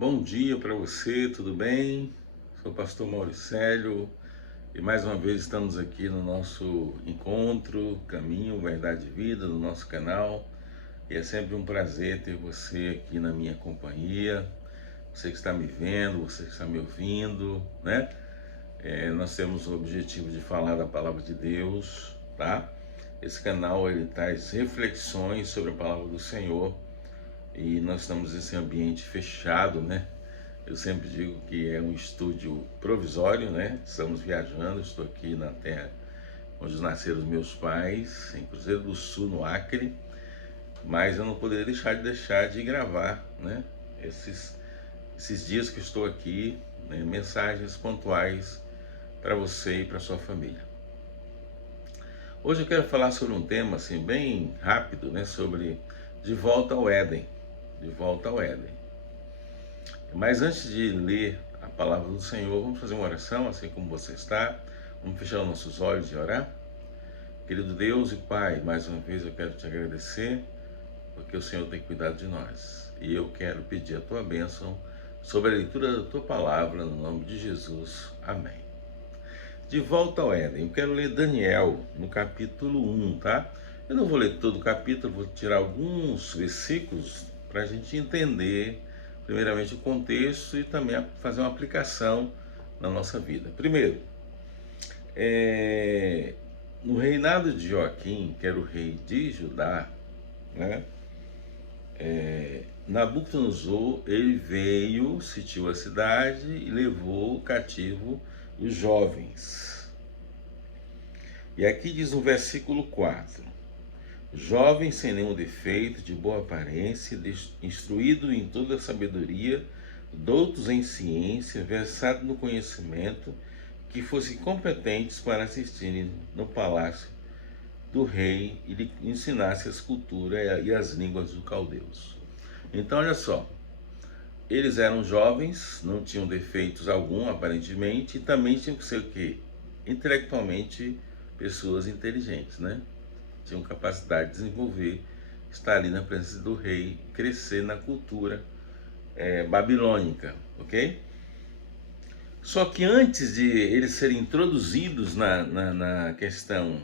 Bom dia para você, tudo bem? Sou o pastor Mauricélio e mais uma vez estamos aqui no nosso encontro Caminho, Verdade e Vida, no nosso canal. E é sempre um prazer ter você aqui na minha companhia, você que está me vendo, você que está me ouvindo, né? Nós temos o objetivo de falar da Palavra de Deus, tá? Esse canal ele traz reflexões sobre a Palavra do Senhor e nós estamos nesse ambiente fechado, né? Eu sempre digo que é um estúdio provisório, né? Estamos viajando, estou aqui na terra onde nasceram os meus pais, em Cruzeiro do Sul, no Acre, mas eu não poderia deixar de gravar, né? Esses dias que estou aqui, né? Mensagens pontuais para você e para sua família. Hoje eu quero falar sobre um tema assim bem rápido, né? Sobre de volta ao Éden, de volta ao Éden. Mas antes de ler a palavra do Senhor, vamos fazer uma oração, assim como você está. Vamos fechar os nossos olhos e orar. Querido Deus e Pai, mais uma vez eu quero te agradecer, porque o Senhor tem cuidado de nós. E eu quero pedir a tua bênção sobre a leitura da tua palavra, no nome de Jesus. Amém. De volta ao Éden, eu quero ler Daniel, no capítulo 1, tá? Eu não vou ler todo o capítulo, vou tirar alguns versículos para a gente entender primeiramente o contexto e também fazer uma aplicação na nossa vida. Primeiro, no reinado de Joaquim, que era o rei de Judá, né? Nabucodonosor, ele veio, sitiou a cidade e levou cativo os jovens. E aqui diz no versículo 4: jovem sem nenhum defeito, de boa aparência, instruído em toda a sabedoria, doutos em ciência, versado no conhecimento, que fossem competentes para assistirem no palácio do rei e lhe ensinasse a escultura e as línguas dos caldeus. Então, olha só, eles eram jovens, não tinham defeitos algum, aparentemente, e também tinham que ser o quê? Intelectualmente, pessoas inteligentes, né? Tinham capacidade de desenvolver, estar ali na presença do rei, crescer na cultura babilônica, ok? Só que antes de eles serem introduzidos na questão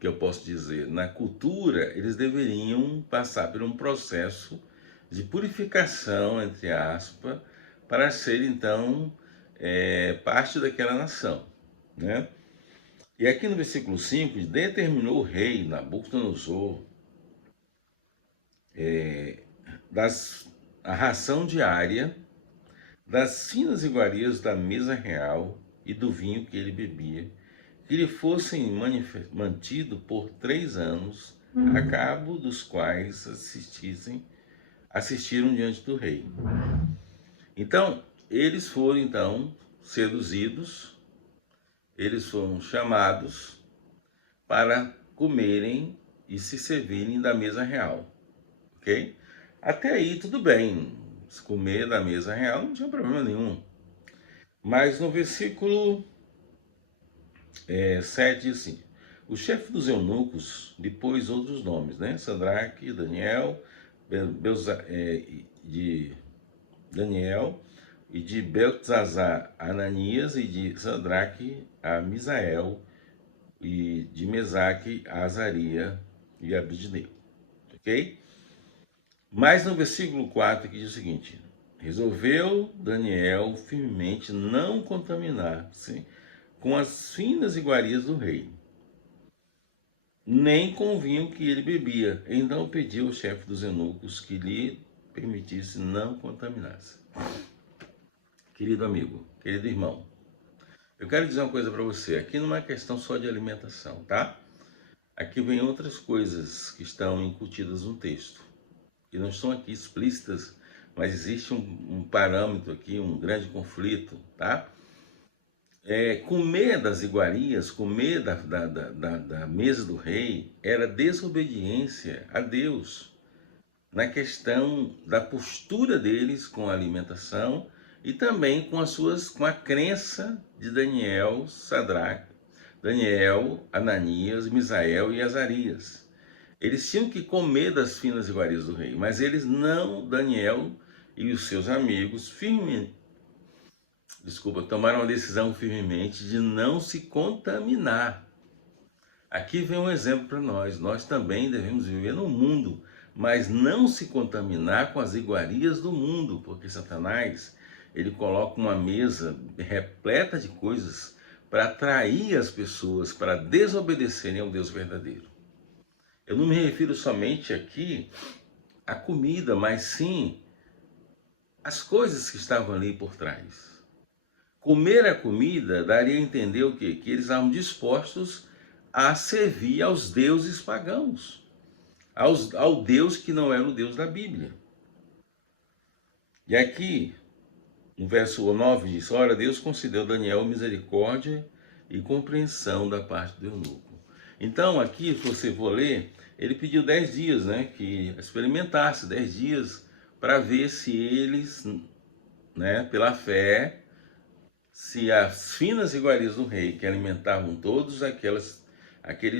que eu posso dizer, na cultura, eles deveriam passar por um processo de purificação, entre aspas, para ser então parte daquela nação, né? E aqui no versículo 5, determinou o rei Nabucodonosor a ração diária das finas iguarias da mesa real e do vinho que ele bebia, que lhe fossem mantido por 3 anos, a cabo dos quais assistiram diante do rei. Então, eles foram então seduzidos, eles foram chamados para comerem e se servirem da mesa real, ok? Até aí tudo bem, comer da mesa real não tinha problema nenhum. Mas no versículo 7 diz assim: o chefe dos eunucos lhe pôs outros nomes, né? Sadraque, Daniel, de Daniel, e de Beltesazar, Ananias, e de Sadraque a Misael, e de Mesaque a Azaria e Abidnego, ok? Mas no versículo 4 que diz o seguinte: resolveu Daniel firmemente não contaminar-se com as finas iguarias do rei, nem com o vinho que ele bebia. Então pediu ao chefe dos eunucos que lhe permitisse não contaminar-se. Querido amigo, querido irmão, eu quero dizer uma coisa para você. Aqui não é questão só de alimentação, tá? Aqui vem outras coisas que estão incutidas no texto, que não estão aqui explícitas, mas existe um parâmetro aqui, um grande conflito, tá? Comer das iguarias, comer da mesa do rei, era desobediência a Deus, na questão da postura deles com a alimentação e também com a crença de Daniel, Sadraque, Daniel, Ananias, Misael e Azarias. Eles tinham que comer das finas iguarias do rei, mas eles não, Daniel e os seus amigos tomaram uma decisão firmemente de não se contaminar. Aqui vem um exemplo para nós. Nós também devemos viver no mundo, mas não se contaminar com as iguarias do mundo, porque Satanás, ele coloca uma mesa repleta de coisas para atrair as pessoas para desobedecerem ao Deus verdadeiro. Eu não me refiro somente aqui à comida, mas sim às coisas que estavam ali por trás. Comer a comida daria a entender o quê? Que eles estavam dispostos a servir aos deuses pagãos, ao Deus que não era o Deus da Bíblia. E aqui, no verso 9 diz: ora, Deus concedeu a Daniel misericórdia e compreensão da parte do eunuco. Então, aqui, se você for ler, ele pediu 10 dias, né, que experimentasse 10 dias para ver se eles, né, pela fé, se as finas iguarias do rei, que alimentavam todos aqueles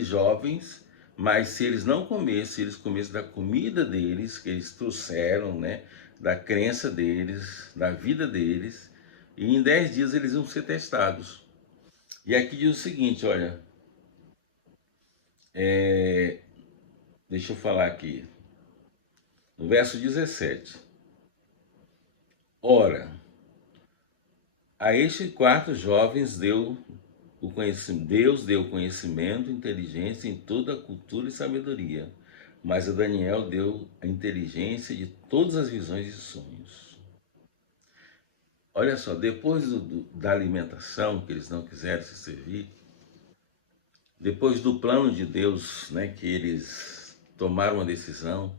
jovens, mas se eles não comessem, eles comessem da comida deles, que eles trouxeram, né, da crença deles, da vida deles, e em 10 dias eles iam ser testados. E aqui diz o seguinte, olha, deixa eu falar aqui, no verso 17. Ora, a estes 4 jovens Deus deu conhecimento, inteligência em toda a cultura e sabedoria, mas a Daniel deu a inteligência de todas as visões e sonhos. Olha só, depois da alimentação que eles não quiseram se servir, depois do plano de Deus, né, que eles tomaram a decisão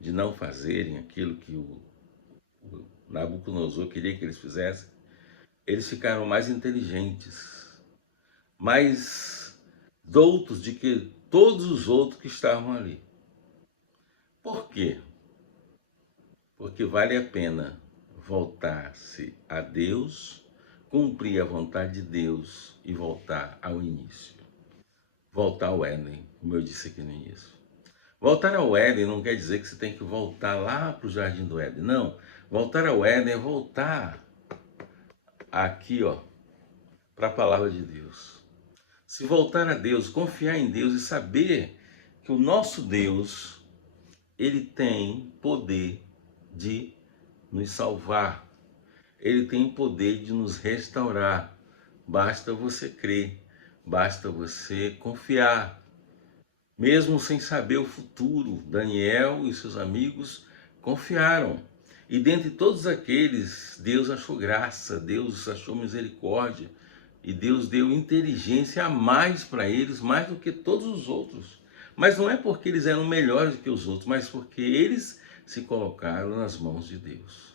de não fazerem aquilo que o Nabucodonosor queria que eles fizessem, eles ficaram mais inteligentes, mais doutos de que todos os outros que estavam ali. Por quê? Porque vale a pena voltar-se a Deus, cumprir a vontade de Deus e voltar ao início. Voltar ao Éden, como eu disse aqui no início. Voltar ao Éden não quer dizer que você tem que voltar lá para o Jardim do Éden. Não, voltar ao Éden é voltar aqui, ó, para a palavra de Deus. Se voltar a Deus, confiar em Deus e saber que o nosso Deus, ele tem poder de nos salvar. Ele tem poder de nos restaurar. Basta você crer, basta você confiar. Mesmo sem saber o futuro, Daniel e seus amigos confiaram. E dentre todos aqueles, Deus achou graça, Deus achou misericórdia. E Deus deu inteligência a mais para eles, mais do que todos os outros. Mas não é porque eles eram melhores do que os outros, mas porque eles se colocaram nas mãos de Deus.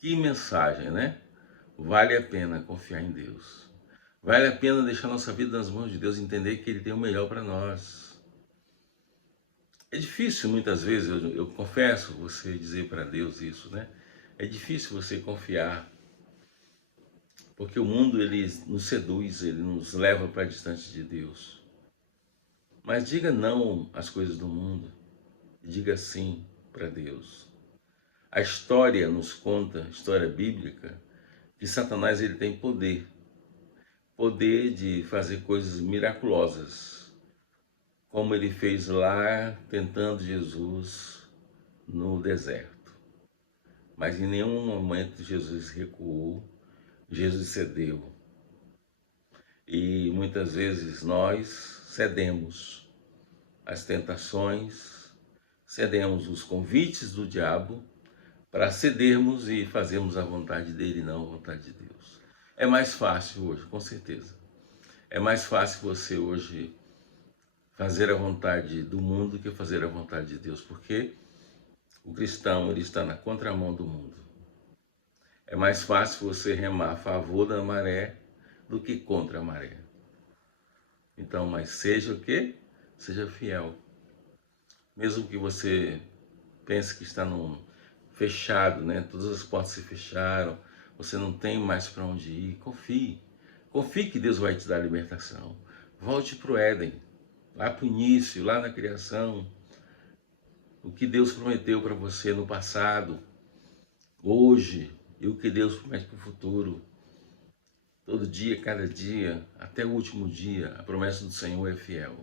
Que mensagem, né? Vale a pena confiar em Deus. Vale a pena deixar nossa vida nas mãos de Deus e entender que Ele tem o melhor para nós. É difícil muitas vezes, eu confesso, você dizer para Deus isso, né? É difícil você confiar, porque o mundo ele nos seduz, ele nos leva para distante de Deus. Mas diga não às coisas do mundo e diga sim para Deus. A história nos conta, a história bíblica, que Satanás ele tem poder de fazer coisas miraculosas, como ele fez lá tentando Jesus no deserto. Mas em nenhum momento Jesus recuou, Jesus cedeu. E muitas vezes nós cedemos às tentações, cedemos os convites do diabo para cedermos e fazermos a vontade dele, não a vontade de Deus. É mais fácil hoje, com certeza. É mais fácil você hoje fazer a vontade do mundo do que fazer a vontade de Deus, porque o cristão ele está na contramão do mundo. É mais fácil você remar a favor da maré do que contra a maré. Então, mas seja o quê? Seja fiel. Mesmo que você pense que está fechado, né? Todas as portas se fecharam, você não tem mais para onde ir, confie. Confie que Deus vai te dar libertação. Volte para o Éden, lá para o início, lá na criação. O que Deus prometeu para você no passado. hoje e o que Deus promete para o futuro. Todo dia, cada dia, até o último dia, a promessa do Senhor é fiel.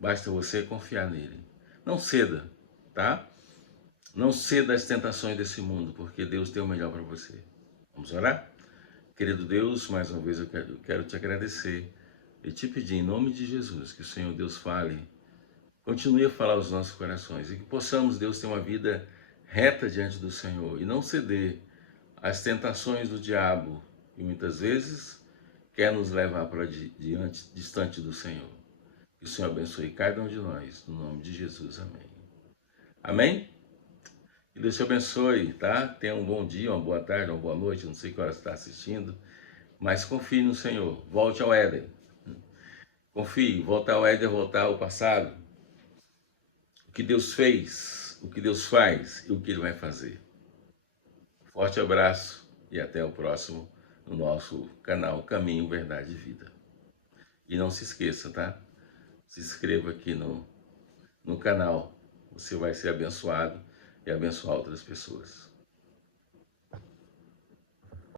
Basta você confiar nele. Não ceda, tá? Não ceda às tentações desse mundo, porque Deus tem o melhor para você. Vamos orar? Querido Deus, mais uma vez eu quero te agradecer e te pedir em nome de Jesus que o Senhor Deus fale, continue a falar aos nossos corações e que possamos, Deus, ter uma vida reta diante do Senhor e não ceder às tentações do diabo e muitas vezes quer nos levar para diante, distante do Senhor. Que o Senhor abençoe cada um de nós, no nome de Jesus, amém. Amém? Que Deus te abençoe, tá? Tenha um bom dia, uma boa tarde, uma boa noite, não sei que hora você está assistindo, mas confie no Senhor, volte ao Éden. Confie, voltar ao Éden, voltar ao passado. O que Deus fez, o que Deus faz e o que Ele vai fazer. Forte abraço e até o próximo no nosso canal Caminho, Verdade e Vida. E não se esqueça, tá? Se inscreva aqui no canal. Você vai ser abençoado e abençoar outras pessoas.